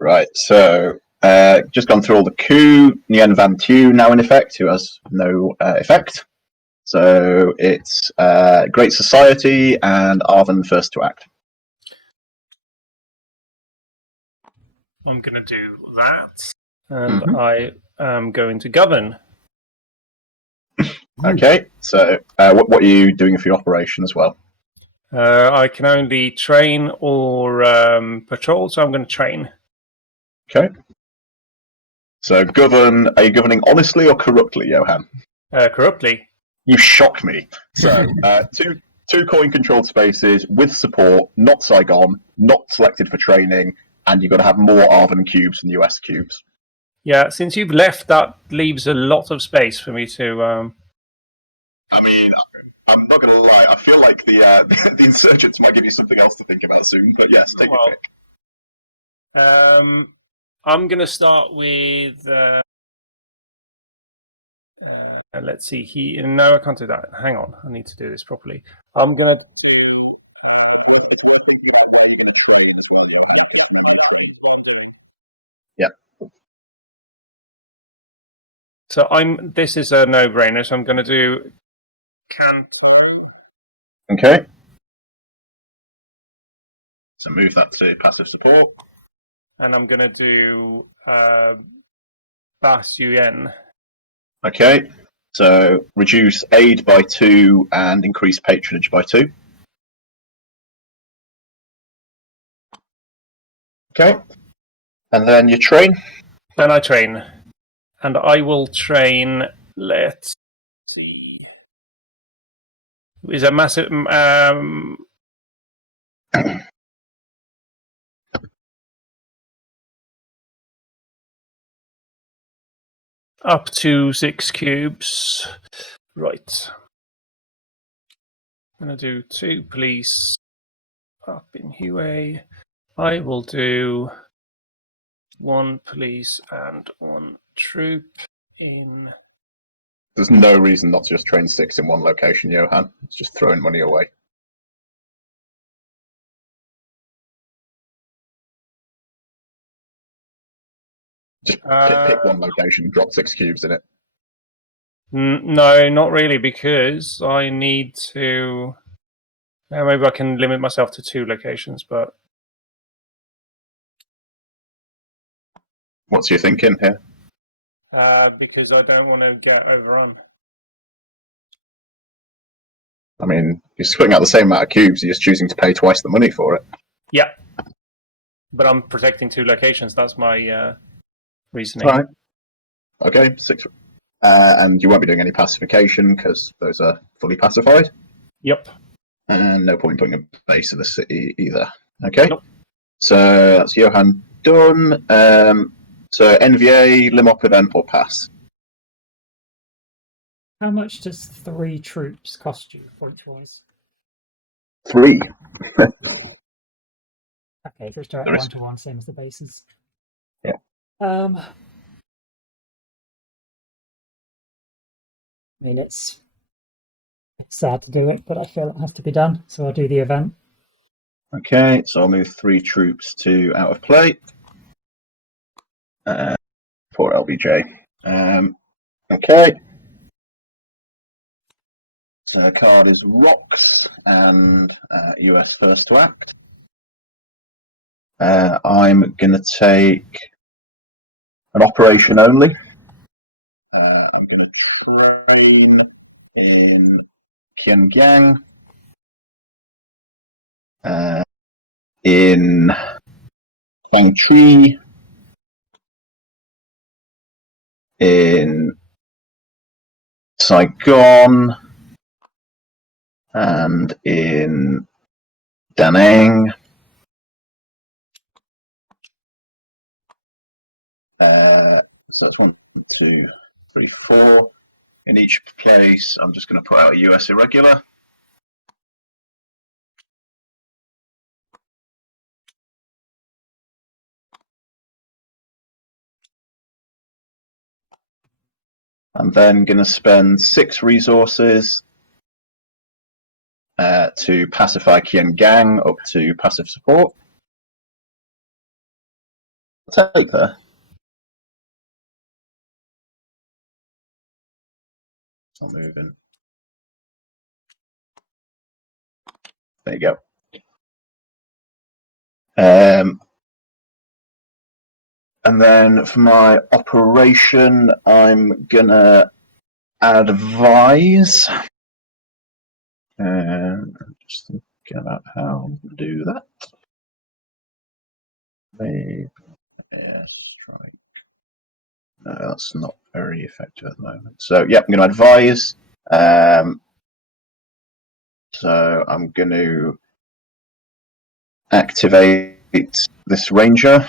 Right, so just gone through all the coup. Nguyen Van Tu now in effect, who has no effect. So it's Great Society and Arvin first to act. I'm going to do that, and I am going to govern. Okay, so what are you doing for your operation as well? I can only train or patrol, so I'm going to train. Okay. So govern. Are you governing honestly or corruptly, Johan? Corruptly. You shock me. So two coin-controlled spaces with support, not Saigon, not selected for training, and you've got to have more Arvin cubes than US cubes. Yeah, since you've left, that leaves a lot of space for me to. I mean, I'm not going to lie. I feel like the insurgents might give you something else to think about soon. But yes, take your pick. I'm going to start with. Let's see. No, I can't do that. Hang on. I need to do this properly. I'm going to. Yeah. So this is a no-brainer, so I'm going to do can. Okay. So move that to passive support. And I'm going to do Bas UN. Okay. So reduce aid by 2 and increase patronage by 2. Okay. And then you train? Then I train. And I will train, let's see. Is a massive... up to 6 cubes. Right. I'm going to do 2 police up in Hue. I will do 1 police and 1 troop in... There's no reason not to just train 6 in one location, Johan. It's just throwing money away. Just pick one location, drop 6 cubes in it. No, not really, because I need to... maybe I can limit myself to 2 locations, but... What's your thinking here? Because I don't want to get overrun. I mean, you're splitting out the same amount of cubes, you're just choosing to pay twice the money for it. Yeah. But I'm protecting 2 locations, that's my reasoning. Right. Okay, 6. And you won't be doing any pacification, because those are fully pacified. Yep. And no point putting a base in the city either. Okay? Nope. So that's Johan done. So NVA, Limop event, or pass? How much does 3 troops cost you, points-wise? 3. Okay, just direct 1-to-1, same as the bases. Yeah. I mean, it's sad to do it, but I feel it has to be done, so I'll do the event. Okay, so I'll move 3 troops to out of play. For LBJ. Okay. So the card is Rocks and US first to act. I'm going to take an operation only. I'm going to train in Pyongyang, in Quangchi, in Saigon, and in Da Nang. So that's 1, 2, 3, 4. In each place, I'm just going to put out a US irregular. I'm then going to spend 6 resources to pacify Pyongyang up to passive support. take there. It's not moving. There you go. And then for my operation, I'm gonna advise. I'm just thinking about how to do that. Maybe strike. No, that's not very effective at the moment. So yeah, I'm going to advise. So I'm going to activate this ranger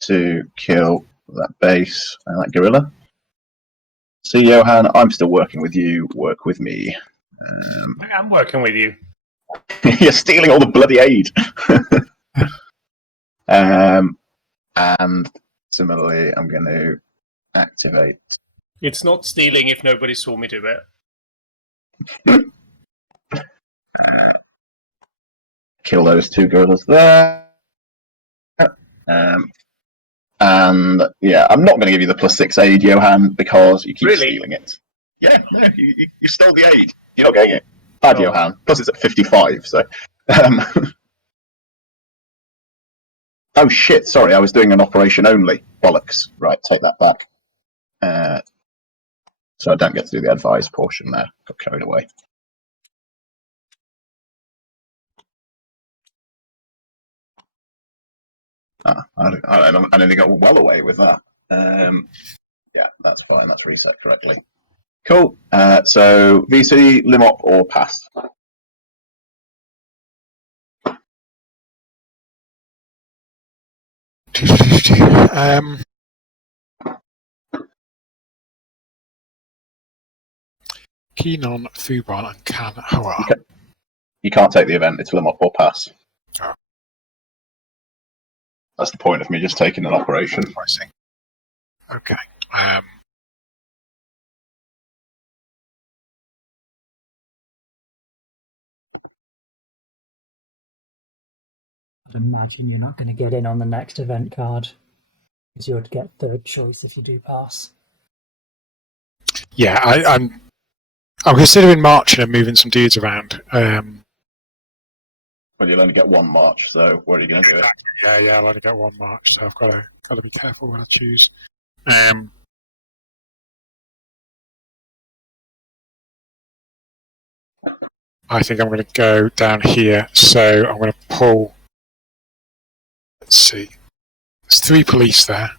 to kill that base and that gorilla. See, Johan, I'm still working with you. Work with me. I'm working with you. You're stealing all the bloody aid. And similarly, I'm going to activate. It's not stealing if nobody saw me do it. Kill those two gorillas there. And yeah, I'm not going to give you the +6 aid, Johan, because you keep stealing it. Yeah, no, you stole the aid. You're not getting it. Bad, Johan. Plus it's at 55, so. Oh shit, sorry, I was doing an operation only. Bollocks. Right, take that back. So I don't get to do the advised portion there. Got carried away. I nearly got well away with that. Yeah, that's fine. That's reset correctly. Cool. So VC, Limop, or pass? Keen on Thuban and Can Hoa. Okay. You can't take the event. It's Limop or pass. Oh. That's the point of me just taking an operation. I see. Okay. I'd imagine you're not going to get in on the next event card, because you'd get third choice if you do pass. Yeah, I'm considering marching and moving some dudes around. Well, you'll only get one march, so where are you going to do it? Yeah, I'll only get one march, so I've got to be careful when I choose. I think I'm going to go down here, so I'm going to pull. Let's see. There's 3 police there.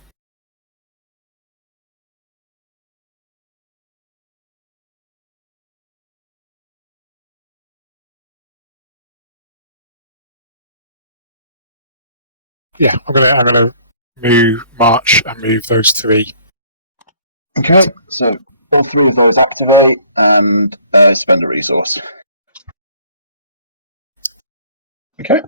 Yeah, I'm gonna march and move those 3. Okay, so all 3 of those activate and spend a resource. Okay.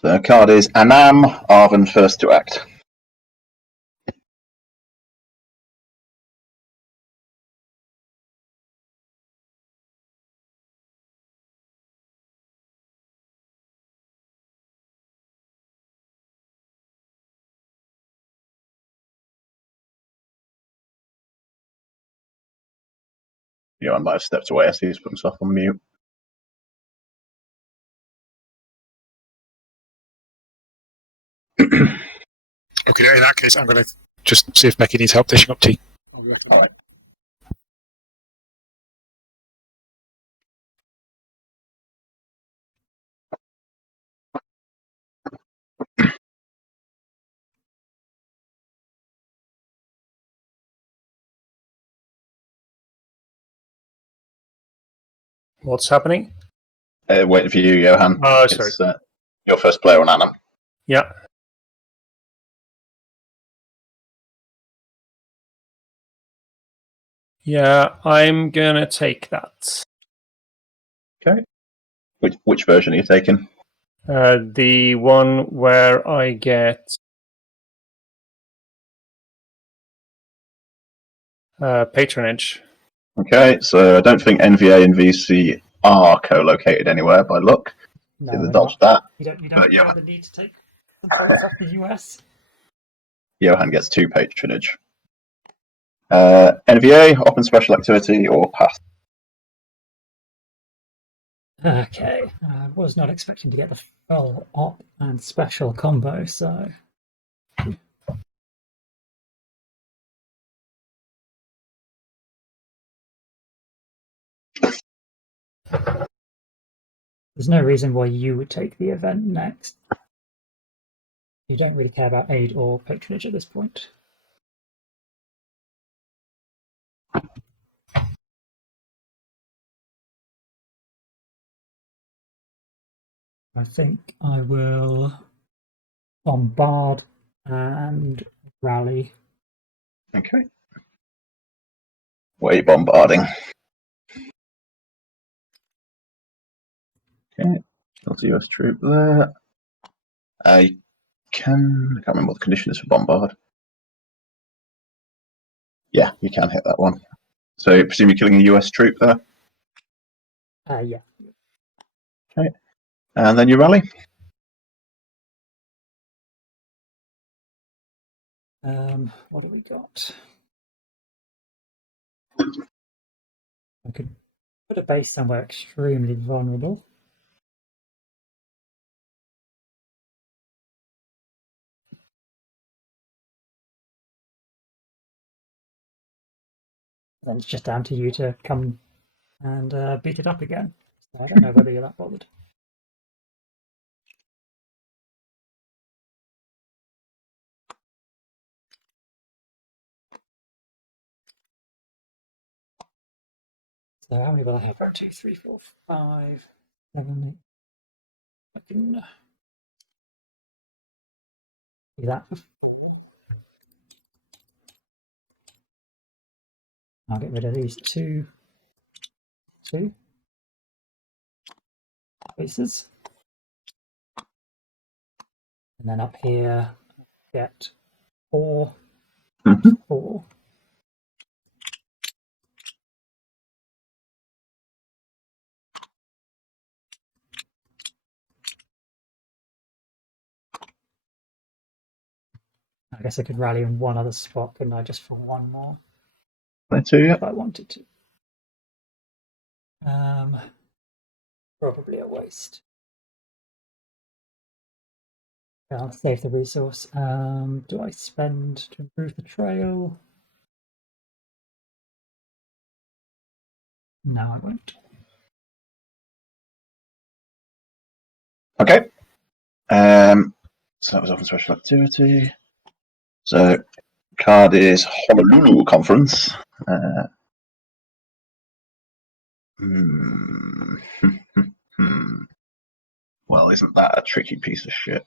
So the card is Anam, Arven first to act. I might have stepped away as he's put himself on mute. Okay, in that case, I'm going to just see if Becky needs help dishing up tea. All right. What's happening? Waiting for you, Johan. Oh, sorry. It's your first player on Anam. Yeah. Yeah, I'm gonna take that. Okay. Which version are you taking? The one where I get patronage. Okay, so I don't think NVA and VC are co-located anywhere by luck. No, Either we're dodge not. that. You don't But feel the need to take some points off the US. Johan gets 2 patronage. NVA, open special activity, or pass. Okay, I was not expecting to get the full op and special combo, so. There's no reason why you would take the event next. You don't really care about aid or patronage at this point. I think I will bombard and rally. Okay. What are you bombarding? Okay. That's a US troop there. I can't remember what the condition is for bombard. Yeah, you can hit that one. So I presume you're killing a US troop there. Yeah. Okay. And then you rally. What have we got? I could put a base somewhere extremely vulnerable. Then it's just down to you to come and beat it up again. So I don't know whether you're that bothered. So how many will I have? 1, 2, 3, 4, 5, 7, 8. I can do that for 4. I'll get rid of these two places. And then up here, get 4, 4. I guess I could rally in one other spot, couldn't I, just for one more? There too, yeah. If I wanted to. Probably a waste. I'll save the resource. Do I spend to improve the trail? No, I won't. Okay. So that was open special activity. So card is Honolulu Conference. Well, isn't that a tricky piece of shit?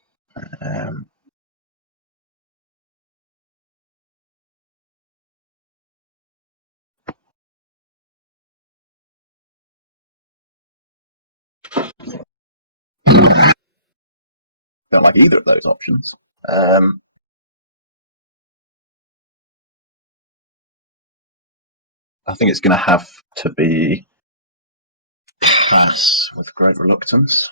Don't like either of those options. I think it's going to have to be pass with great reluctance.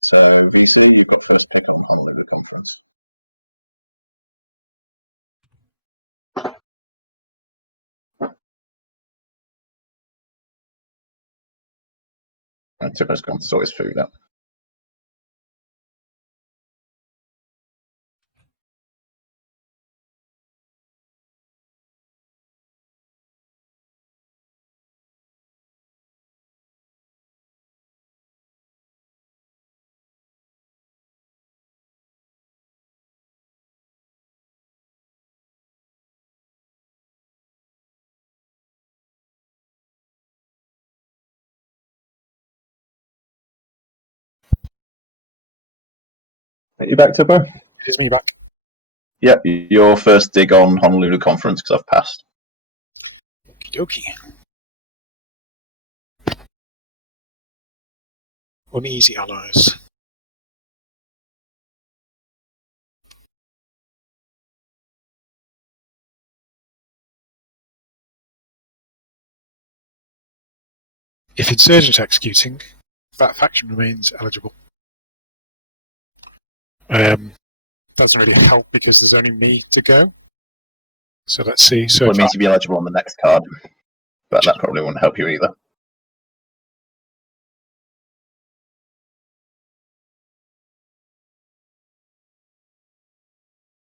So basically, you've got to pick on Honolulu Conference. And Tipper's gone to sort his food out. Are you back, Tipper? It is me back. Yep, your first dig on Honolulu Conference because I've passed. Okie dokie. Uneasy allies. If insurgent executing, that faction remains eligible. Doesn't really help because there's only me to go. So let's see. So Well, it means you'd be eligible on the next card, but that probably won't help you either.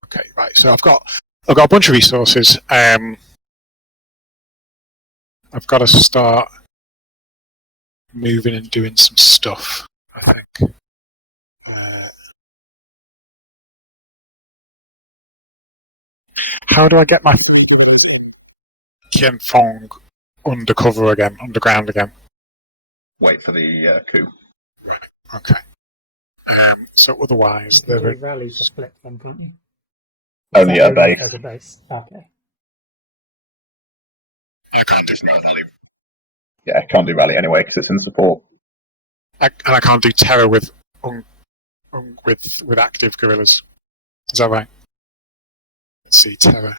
Okay, right. So I've got a bunch of resources. I've got to start moving and doing some stuff, I think. How do I get my Kianfong underground again? Wait for the coup. Right. Okay. So otherwise, You can do rally to flip them, can't you? Only Is that a base. if there's a base. Okay. I can't do rally. Yeah, I can't do rally anyway because it's in support. and I can't do terror with with active guerrillas. Is that right? Let's see, terror.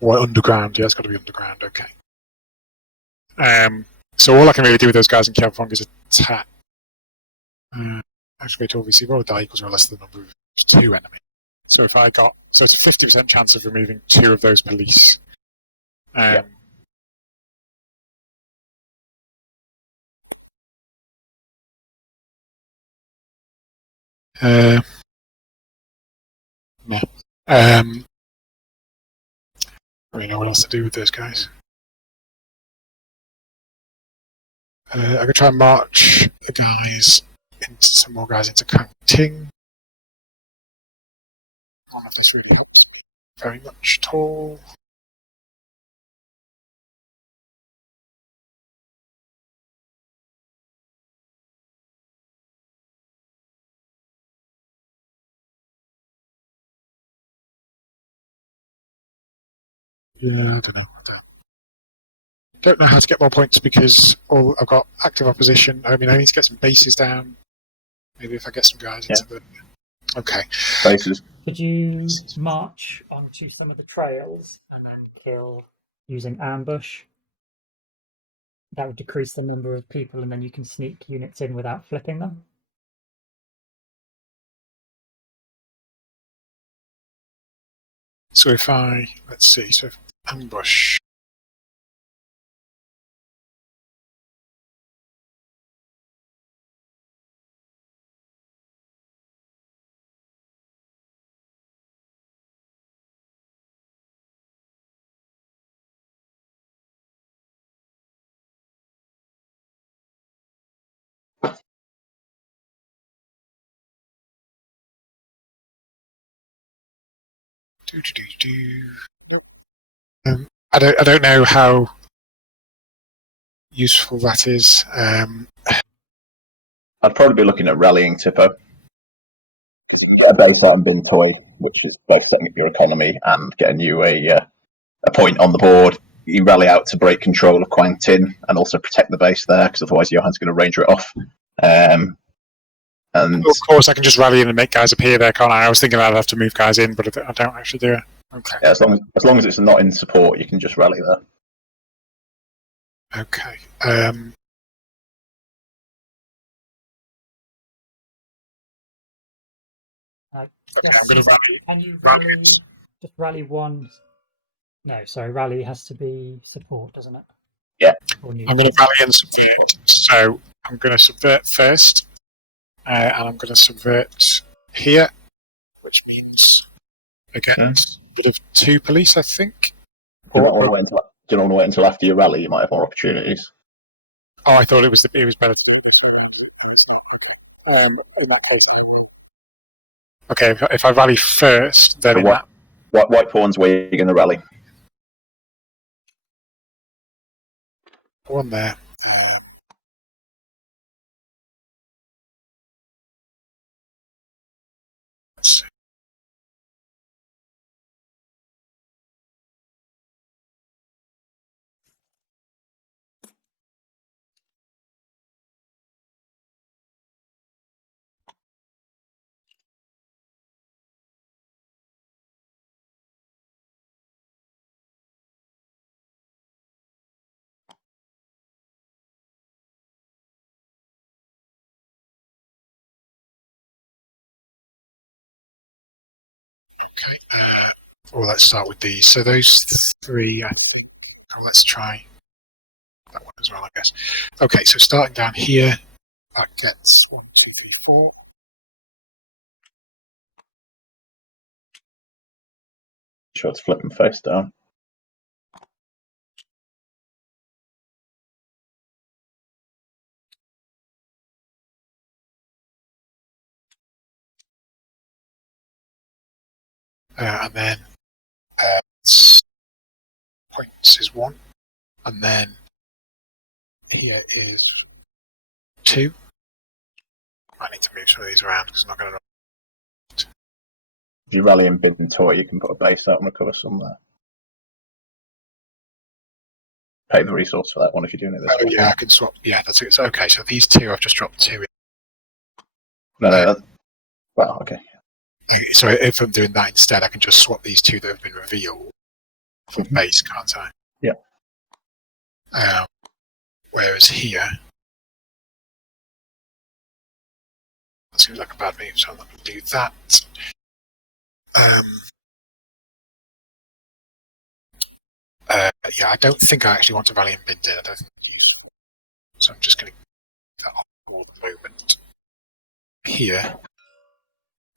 Or underground? Yeah, it's got to be underground. Okay. So all I can really do with those guys in Kianfong is attack. Actually, to obviously roll a die equals or less than the number of 2 enemies. So if I got, so it's a 50% chance of removing 2 of those police. Yeah. No. I don't know what else to do with those guys. I could try and march the guys into some more guys into Kangting. I don't know if this really helps me very much at all. Yeah, I don't know. Don't know how to get more points because I've got active opposition. I mean, I need to get some bases down. Maybe if I get some guys into the. Okay. Bases. Could you march onto some of the trails and then kill using ambush? That would decrease the number of people, and then you can sneak units in without flipping them. So if let's see, so if ambush. I don't know how useful that is. I'd probably be looking at rallying Tipo. A base out in Buntoy, which is both setting up your economy and getting you a point on the board. You rally out to break control of Quang Tin and also protect the base there, because otherwise Johan's going to ranger it off. And of course, I can just rally in and make guys appear there, can't I? I was thinking I'd have to move guys in, but I don't actually do it. Okay. Yeah, as long as it's not in support, you can just rally there. Okay. Okay, I'm going to rally. Can you rally? Just rally one. No, sorry. Rally has to be support, doesn't it? Yeah. I'm going to rally and subvert. So I'm going to subvert first, and I'm going to subvert here, which means I get a bit of 2 police, I think. Do you not want to wait until after your rally? You might have more opportunities. Oh, I thought it was better. In that case. Okay, if I rally first, then So white pawns where you're going to rally. One there. Let's see. Well, let's start with these. So those three, let's try that one as well, I guess. Okay, so starting down here, that gets 1, 2, 3, 4. Sure, to flip them face down. And then points is 1, and then here is 2. I need to move some of these around because I'm not going to. If you rally and bid and toy, you can put a base out and recover some there. Pay the resource for that one if you're doing it this way. Yeah, I can swap. Yeah, that's it. So, okay, so these 2, I've just dropped 2 in. No, well, okay. So if I'm doing that instead, I can just swap these 2 that have been revealed for base, can't I? Yeah. Whereas here, that seems like a bad move, so I'm not going to do that. Yeah, I don't think I actually want to rally and bid in. I don't think it's useful. So I'm just going to keep that on for the moment. Here,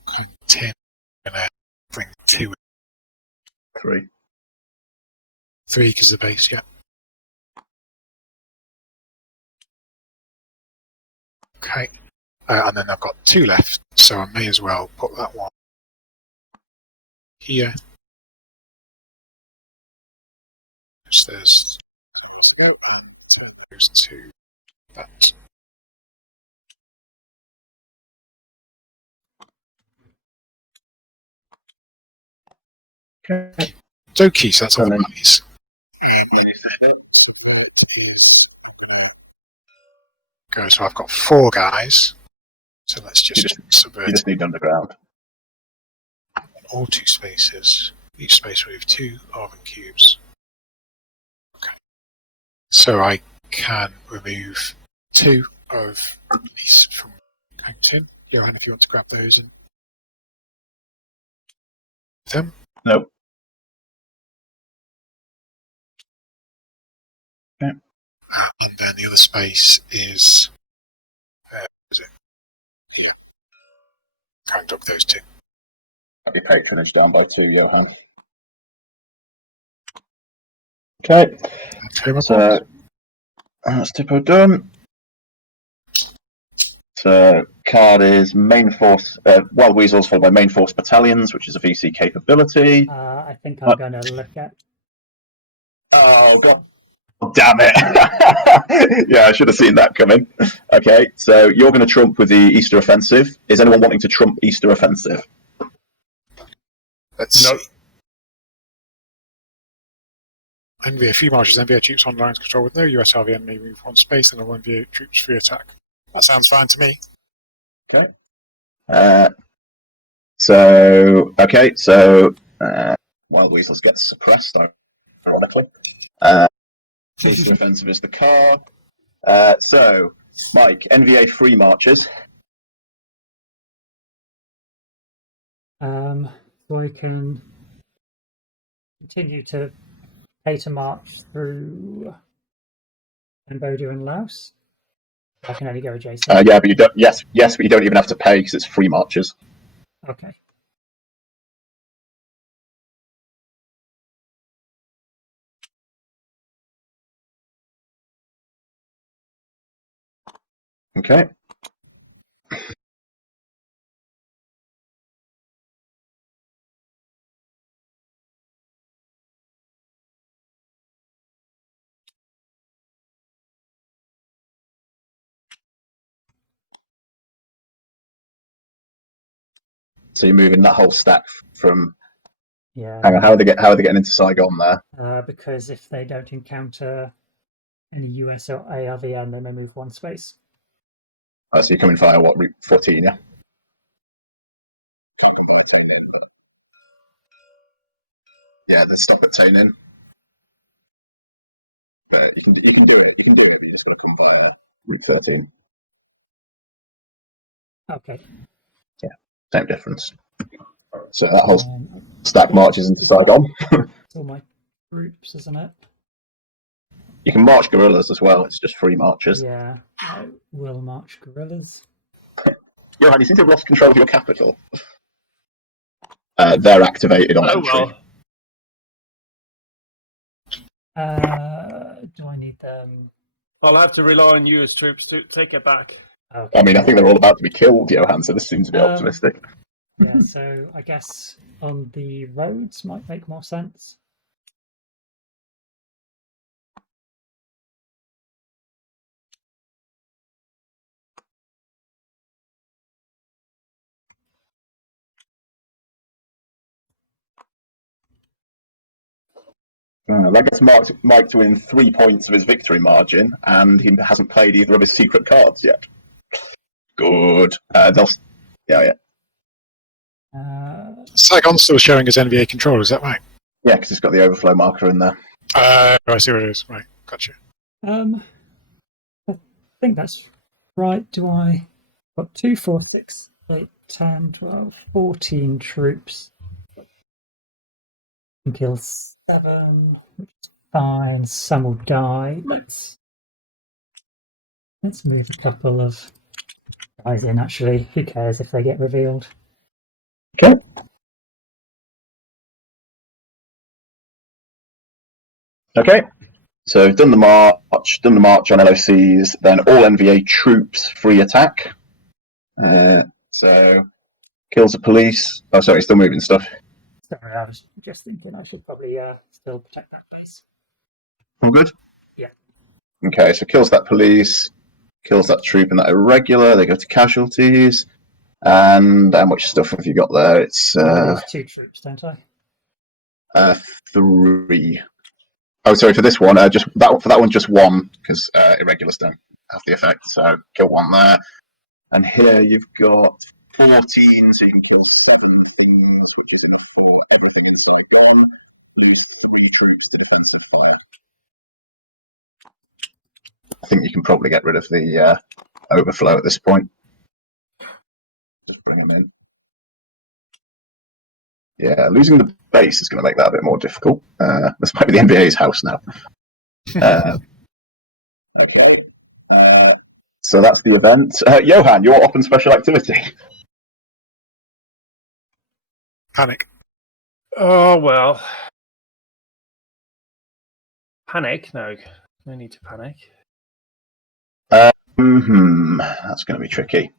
continue. I'm going to bring 2 in. 3. 3 because the base, yeah. Okay. And then I've got 2 left, so I may as well put that one here. So there's to go, and those 2 that. Okay. Doki, so that's all the monies. Go, so I've got 4 guys. So let's just subvert You just need underground. all 2 spaces. Each space will have 2 Arven cubes. Okay. So I can remove 2 of these from Hangton. Johan, if you want to grab those and them. Nope. Okay. And then the other space is it? Here. Can't drop those 2. Got your patronage down by 2, Johan. Okay. So that's Tipo done. So card is main force, wild weasels followed by main force battalions, which is a VC capability. I think I'm going to look at. Oh god. Damn it! Yeah, I should have seen that coming. Okay, so you're going to trump with the Easter offensive. Is anyone wanting to trump Easter offensive? Let's see. NVA free marches, NVA troops on lines control with no US RV enemy move 1 space, and all NVA troops free attack. That sounds fine to me. Okay. So wild weasels get suppressed, ironically. Easter offensive is the car. So, Mike, NVA free marches. So we can continue to pay to march through Cambodia and Laos. I can only go adjacent. Yeah, but you don't. Yes, but you don't even have to pay because it's free marches. Okay. Okay. So you're moving that whole stack from. Yeah. Hang on, how are they getting into Saigon there? Because if they don't encounter any US or ARVN, they may move 1 space. Oh, so you're coming via what, Route 14, yeah? Yeah, there's stuff that's saying in. But you can do it. You can do it, but you just got to come via Route 13. Okay. Yeah, same difference. So that whole Um, stack marches into Saigon. it's all my troops, isn't it? You can march guerrillas as well. It's just free marches. Yeah, I will march guerrillas. Johan, you seem to have lost control of your capital. They're activated on Oh entry. well. Do I need them? I'll have to rely on US troops to take it back. Okay. I mean, I think they're all about to be killed, Johan, so this seems to be optimistic. Yeah, so I guess on the roads might make more sense. That gets Mike to win 3 points of his victory margin, and he hasn't played either of his secret cards yet. Good. Yeah. Saigon's still showing as NVA control, is that right? Yeah, because it's got the overflow marker in there. I see what it is. Right, gotcha. I think that's right. Do I got 2, 4, 6, 8, 10, 12, 14 troops? And kill 7, which is fine. Some will die. Let's move a couple of guys in. Actually, who cares if they get revealed? Okay. Okay. So done the march on LOCs, then all NVA troops free attack. So kills the police. Oh, sorry, still moving stuff. Sorry, I was just thinking I should probably still protect that base. All good? Yeah. Okay, so kills that police, kills that troop and that irregular. They go to casualties. And how much stuff have you got there? It's I lose 2 troops, don't I? 3. Oh, sorry, for this one, just that for that one, just 1 because irregulars don't have the effect. So kill 1 there. And here you've got 14, so you can kill 7 things, which is enough for everything in Saigon. Lose 3 troops to defensive fire. I think you can probably get rid of the overflow at this point. Just bring them in. Yeah, losing the base is going to make that a bit more difficult. This might be the NBA's house now. Okay. So that's the event. Johan, your open special activity. Panic. Oh well. Panic? No need to panic. That's going to be tricky.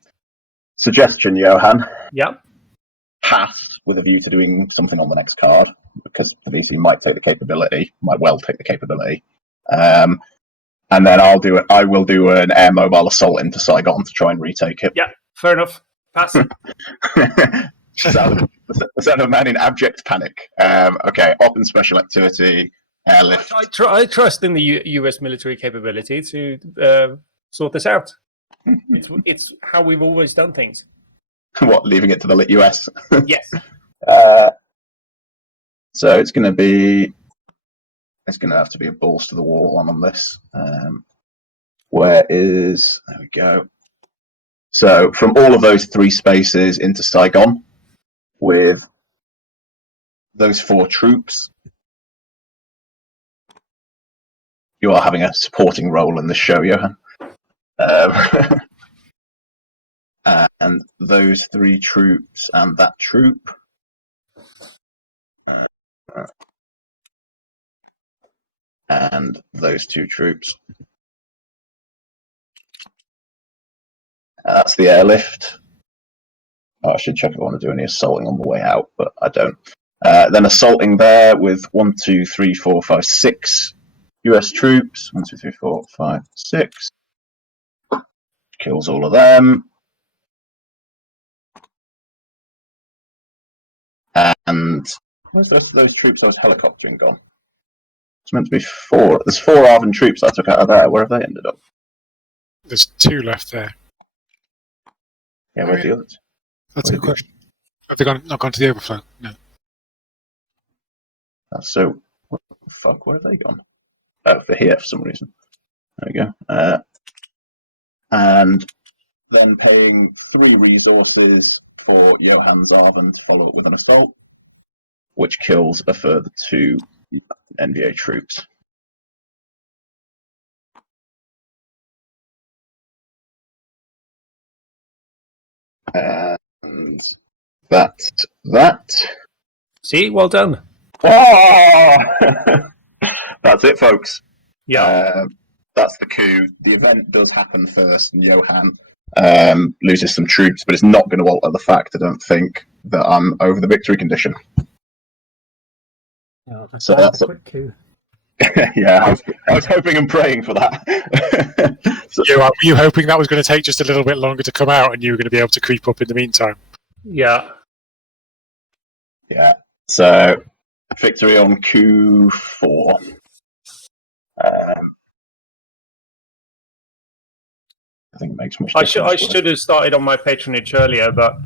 Suggestion, Johan. Yep. Pass with a view to doing something on the next card, because the VC might take the capability, might well take the capability. And then I will do an air mobile assault into Saigon to try and retake it. Yeah, fair enough. Pass. Sound of a man in abject panic. Okay, open special activity, airlift. I trust in the US military capability to sort this out. It's how we've always done things. What, leaving it to the lit US? Yes. So it's going to have to be a balls to the wall on this. There we go. So from all of those 3 spaces into Saigon with those 4 troops, you are having a supporting role in the show, Johan. And those 3 troops and that troop. And those 2 troops. That's the airlift. Oh, I should check if I want to do any assaulting on the way out, but I don't. Then assaulting there with 1, 2, 3, 4, 5, 6 US troops. 1, 2, 3, 4, 5, 6. Kills all of them. And where's those troops I was helicoptering gone? It's meant to be 4. There's 4 Arvan troops I took out of there. Where have they ended up? There's 2 left there. Yeah, where's the others? That's a good question. Have they not gone to the overflow? No. So, what the fuck? Where have they gone? Oh, they're here for some reason. There we go. And then paying 3 resources for Johann Zarven to follow up with an assault, which kills a further 2 NVA troops. And that's that. See, well done. Oh! That's it, folks. Yeah. That's the coup. The event does happen first, and Johann loses some troops, but it's not going to alter the fact, I don't think, that I'm over the victory condition. Oh, So that's a quick coup. Yeah, I was hoping and praying for that. Were you hoping that was going to take just a little bit longer to come out, and you were going to be able to creep up in the meantime? Yeah. Yeah. So victory on coup 4. I think it makes much difference. I should have started on my patronage earlier, but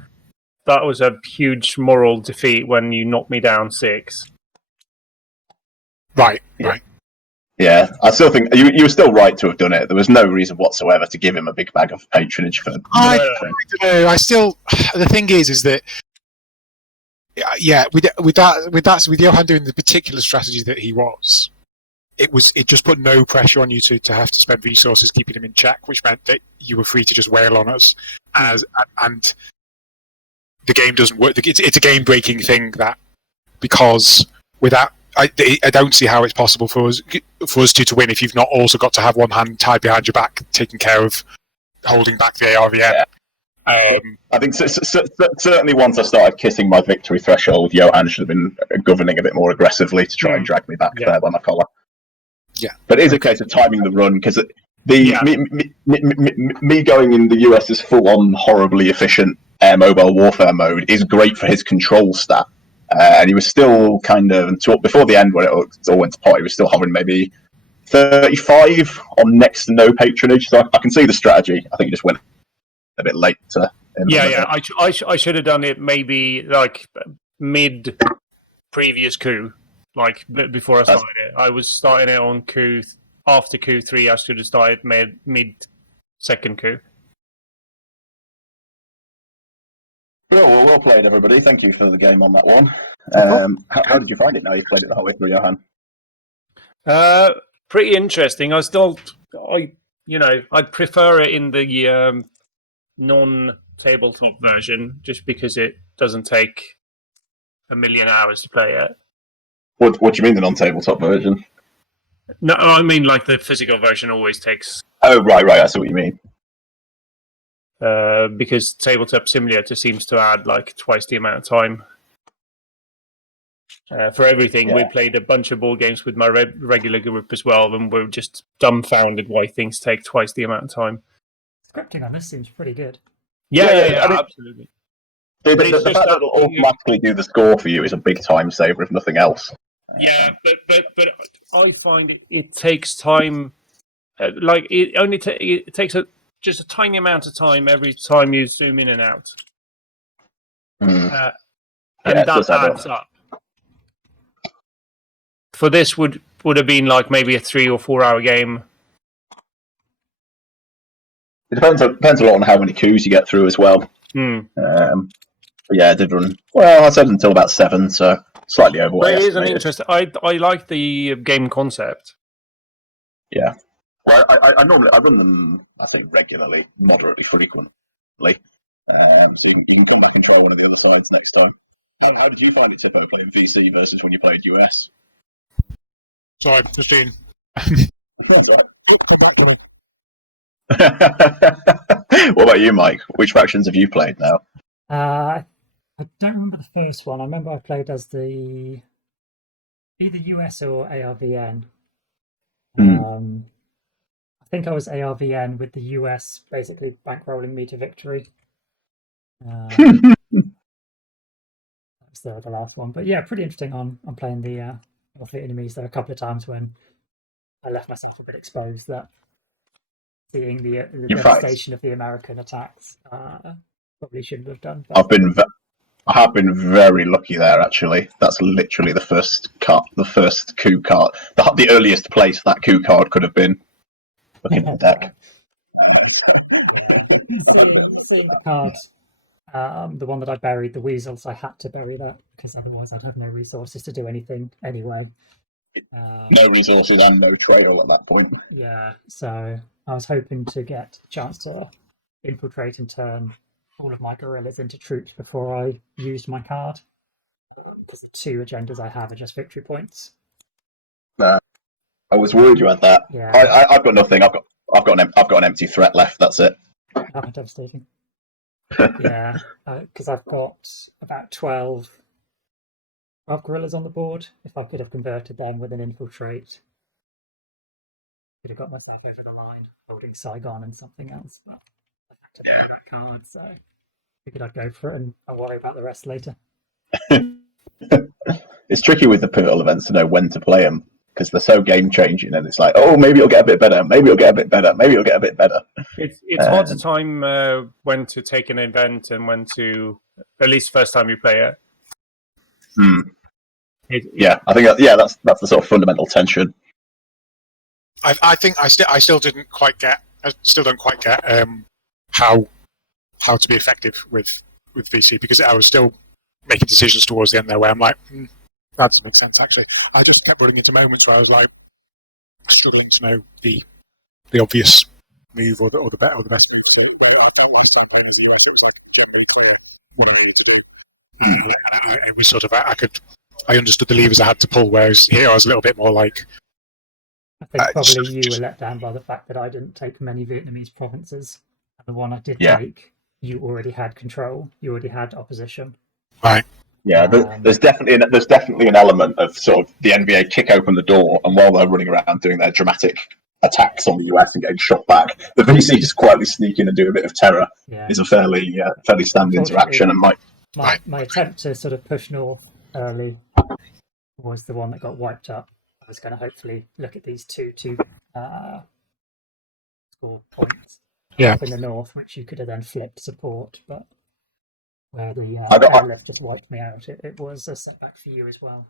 that was a huge moral defeat when you knocked me down 6. Right. Yeah, I still think you were still right to have done it. There was no reason whatsoever to give him a big bag of patronage for. I don't know. I still. The thing is that with Johan doing the particular strategy that he was, it just put no pressure on you to have to spend resources keeping him in check, which meant that you were free to just wail on us, and the game doesn't work. It's a game breaking thing that because without. I don't see how it's possible for us to win if you've not also got to have one hand tied behind your back, taking care of holding back the ARVN. Yeah. I think certainly once I started kissing my victory threshold, Johan should have been governing a bit more aggressively to try and drag me back there by my collar. Yeah, but it is a case of timing the run because me going in the US's full-on horribly efficient mobile warfare mode is great for his control stat. And he was still kind of, until before the end when it all went to pot, he was still hovering maybe 35 on next to no patronage. So I can see the strategy. I think he just went a bit late to. I should have done it maybe like mid previous coup, like before I started it. I was starting it on coup after coup 3. I should have started mid second coup. Well played, everybody. Thank you for the game on that one. How did you find it now you've played it the whole way through, Johan? Pretty interesting. I'd prefer it in the non-tabletop version just because it doesn't take a million hours to play it. What do you mean the non-tabletop version? No, I mean like the physical version always takes... Oh, right, I see what you mean. Because Tabletop Simulator seems to add like twice the amount of time for everything. We played a bunch of board games with my regular group as well, and we're just dumbfounded why things take twice the amount of time. Scripting on this seems pretty good. Yeah, I mean, absolutely. The fact that it'll automatically do the score for you is a big time saver, if nothing else. Yeah, but I find it takes time. It takes just a tiny amount of time every time you zoom in and out. And that adds up. For this would have been like maybe a 3 or 4 hour game. It depends a lot on how many coups you get through as well. But yeah, it did run. Well, I said until about 7, so slightly over. But it is an interesting. I like the game concept. Yeah. Well, I normally run them. I think regularly, moderately frequently. So you can come back and try one of the other sides next time. How did you find it, Tippo, playing VC versus when you played US? Sorry, Justine. What about you, Mike? Which factions have you played now? I don't remember the first one. I remember I played as either US or ARVN. I think I was ARVN with the US basically bankrolling me to victory. That was the last one. But yeah, pretty interesting on playing the Northfleet enemies. There were a couple of times when I left myself a bit exposed that seeing the devastation of the American attacks probably shouldn't have done. But... I have been very lucky there, actually. That's literally the first coup card. The earliest place that coup card could have been. Looking at the deck. Cards The one that I buried, the weasels, I had to bury that because otherwise I'd have no resources to do anything anyway. No resources and no trail at that point. Yeah, so I was hoping to get a chance to infiltrate and turn all of my guerrillas into troops before I used my card. Because the 2 agendas I have are just victory points. I was worried you had that. Yeah. I've got nothing. I've got an empty threat left. That's it. Oh, devastating. Yeah, because I've got about 12 guerrillas on the board. If I could have converted them with an infiltrate, could have got myself over the line holding Saigon and something else. But I had to pick that card, so I figured I'd go for it and I'll worry about the rest later. It's tricky with the pivotal events to know when to play them because they're so game changing, and it's like, oh, maybe it'll get a bit better, maybe it'll get a bit better, maybe it'll get a bit better. It's hard to time when to take an event and when to, at least first time you play it. Yeah, I think that's the sort of fundamental tension. I think I still don't quite get how to be effective with VC, because I was still making decisions towards the end there where I'm like, that doesn't make sense actually. I just kept running into moments where I was like struggling to know the obvious move or the best move. So I felt like playing as the US, it was like generally clear what I needed to do. And it was sort of I understood the levers I had to pull, whereas here I was a little bit more like. I think probably you were let down by the fact that I didn't take many Vietnamese provinces, and the one I did take, you already had control. You already had opposition. Right. Yeah, there's definitely an element of sort of the NBA kick open the door, and while they're running around doing their dramatic attacks on the US and getting shot back, the VC just quietly sneak in and do a bit of terror. Is a fairly standard interaction. And my attempt to sort of push north early was the one that got wiped up. I was going to hopefully look at these two score points up in the north, which you could have then flipped support, but where the airlift just wiped me out, it was a setback for you as well.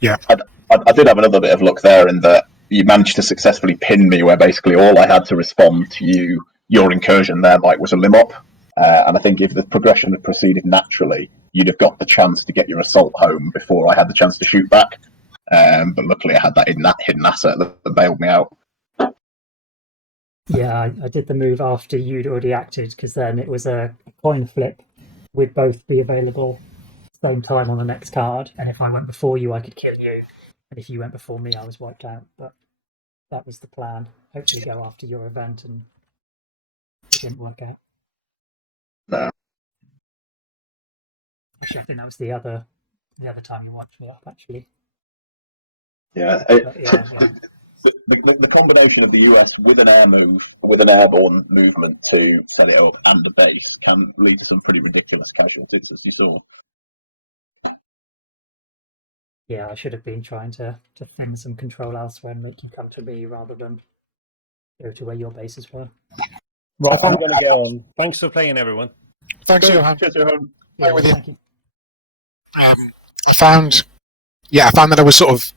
Yeah, I did have another bit of luck there in that you managed to successfully pin me, where basically all I had to respond to your incursion there, Mike, was a limb up. And I think if the progression had proceeded naturally, you'd have got the chance to get your assault home before I had the chance to shoot back. But luckily I had that hidden asset that bailed me out. Yeah, I did the move after you'd already acted, because then it was a coin flip. We'd both be available same time on the next card, and if I went before you, I could kill you, and if you went before me, I was wiped out. But that was the plan. Hopefully go after your event, and it didn't work out. No. I think that was the other time you wiped me up, actually. Yeah. The combination of the US with an airborne movement to set it up and a base can lead to some pretty ridiculous casualties, as you saw. Yeah, I should have been trying to thin some control elsewhere and make you come to me rather than go to where your bases were. Right, I'm going to get on. Thanks for playing, everyone. Thanks, Johan. Cheers, Johan. Yeah, with you. thank you. I found that I was sort of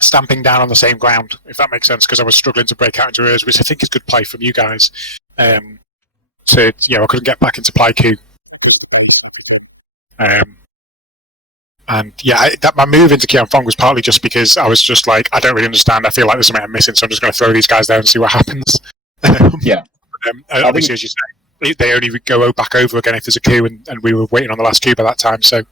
stamping down on the same ground, if that makes sense, because I was struggling to break out into areas, which I think is good play from you guys. I couldn't get back into Plyku. My move into Kianfong was partly just because I was just like, I don't really understand. I feel like there's something I'm missing, so I'm just going to throw these guys there and see what happens. Obviously, as you say, they only go back over again if there's a coup, and we were waiting on the last coup by that time. So,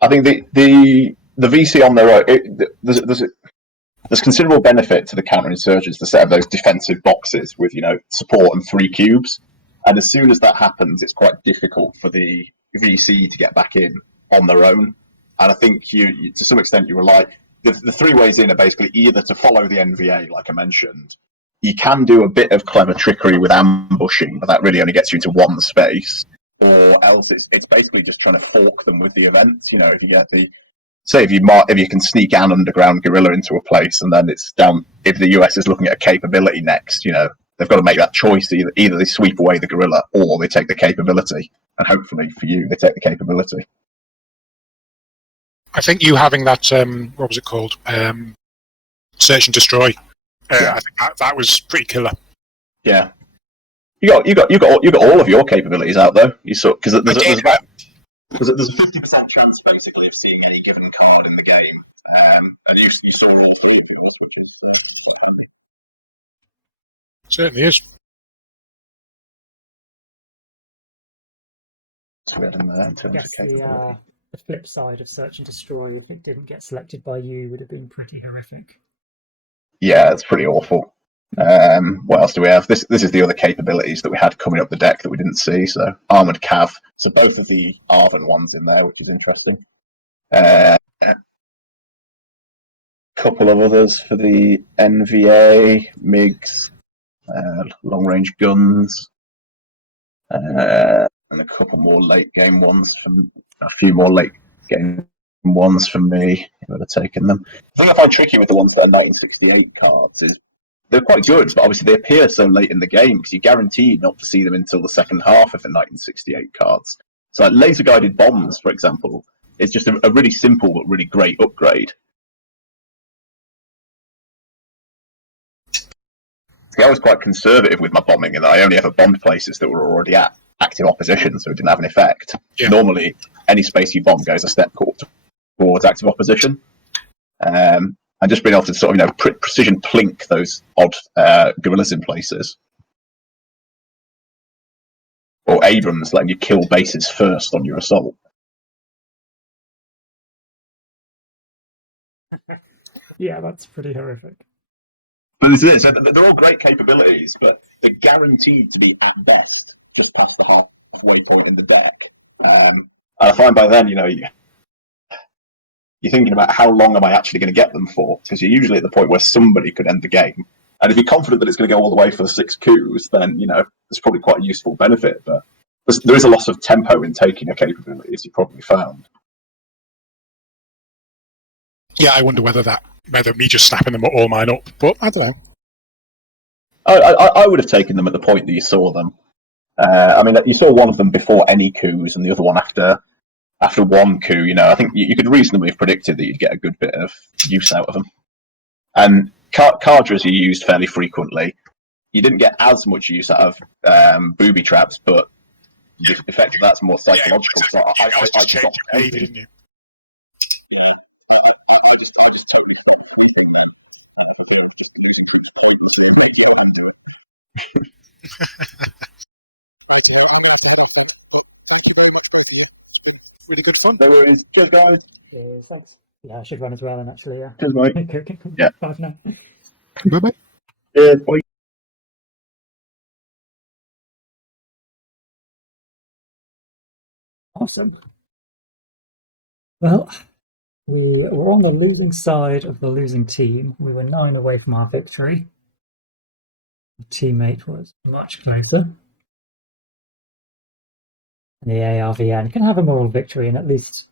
I think the VC on their own, there's considerable benefit to the counterinsurgents to set up those defensive boxes with support and 3 cubes, and as soon as that happens, it's quite difficult for the VC to get back in on their own. And I think you to some extent you rely the 3 ways in are basically either to follow the NVA, like I mentioned. You can do a bit of clever trickery with ambushing, but that really only gets you into one space. Or else it's basically just trying to fork them with the events. If you get if you can sneak an underground guerrilla into a place, and then it's down. If the US is looking at a capability next, they've got to make that choice. Either they sweep away the guerrilla, or they take the capability. And hopefully for you, they take the capability. I think you having that what was it called? Search and destroy. I think that was pretty killer. Yeah. You got all of your capabilities out though. You saw because there's a 50% chance basically of seeing any given card in the game, and you saw all four. Certainly is. So we had in there in I terms of guess capability. the flip side of search and destroy, if it didn't get selected by you, would have been pretty horrific. Yeah, it's pretty awful. What else do we have? This is the other capabilities that we had coming up the deck that we didn't see. So armored cav. So both of the Arven ones in there, which is interesting. Couple of others for the NVA, MiGs, long range guns, and a couple more late game ones from a few more late game ones from me. I would have taken them. The thing I find tricky with the ones that are 1968 cards is they're quite good, but obviously they appear so late in the game because you're guaranteed not to see them until the second half of the 1968 cards. So, like laser guided bombs, for example, is just a really simple but really great upgrade. I was quite conservative with my bombing, and I only ever bombed places that were already at active opposition, so it didn't have an effect. Yeah. Normally, any space you bomb goes a step towards active opposition. And just being able to sort of precision plink those odd guerrillas in places, or Abrams letting you kill bases first on your assault. Yeah, that's pretty horrific. But this is it. They're all great capabilities, but they're guaranteed to be at best just past the halfway point in the deck. And I find by then, you're thinking about how long am I actually going to get them for? Because you're usually at the point where somebody could end the game. And if you're confident that it's going to go all the way for the 6 coups, then, it's probably quite a useful benefit. But there is a loss of tempo in taking a capability, as you probably found. Yeah, I wonder whether me just snapping them all mine up, but I don't know. I would have taken them at the point that you saw them. I mean, you saw one of them before any coups, and the other one after one coup. I think you could reasonably have predicted that you'd get a good bit of use out of them. And Cadres are used fairly frequently. You didn't get as much use out of booby traps, but the effect of that's more psychological. Yeah, exactly. I just changed your behaviour, didn't you? I just totally stopped. Really good fun. No worries. Cheers, guys. Yeah, thanks. Yeah, I should run as well, and actually, yeah. Cheers, mate. Yeah. Bye for now. Bye-bye. Cheers, bye. Awesome. Well, we were on the losing side of the losing team. We were 9 away from our victory. The teammate was much closer. And the ARVN can have a moral victory, and at least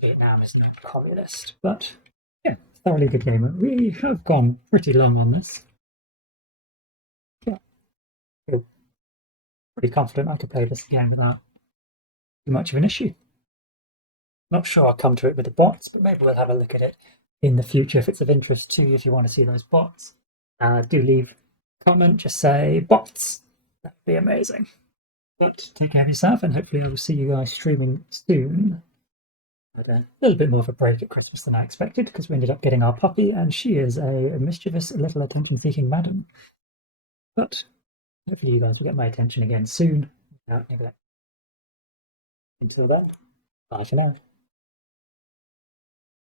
Vietnam isn't communist. But yeah, thoroughly good game. We have gone pretty long on this. Yeah, feel pretty confident I could play this again without too much of an issue. Not sure I'll come to it with the bots, but maybe we'll have a look at it in the future if it's of interest to you, if you want to see those bots. Do leave a comment, just say bots. That'd be amazing. But take care of yourself, and hopefully I will see you guys streaming soon. I had a little bit more of a break at Christmas than I expected, because we ended up getting our puppy, and she is a mischievous little attention-seeking madam. But hopefully you guys will get my attention again soon without neglect. Until then, bye for now.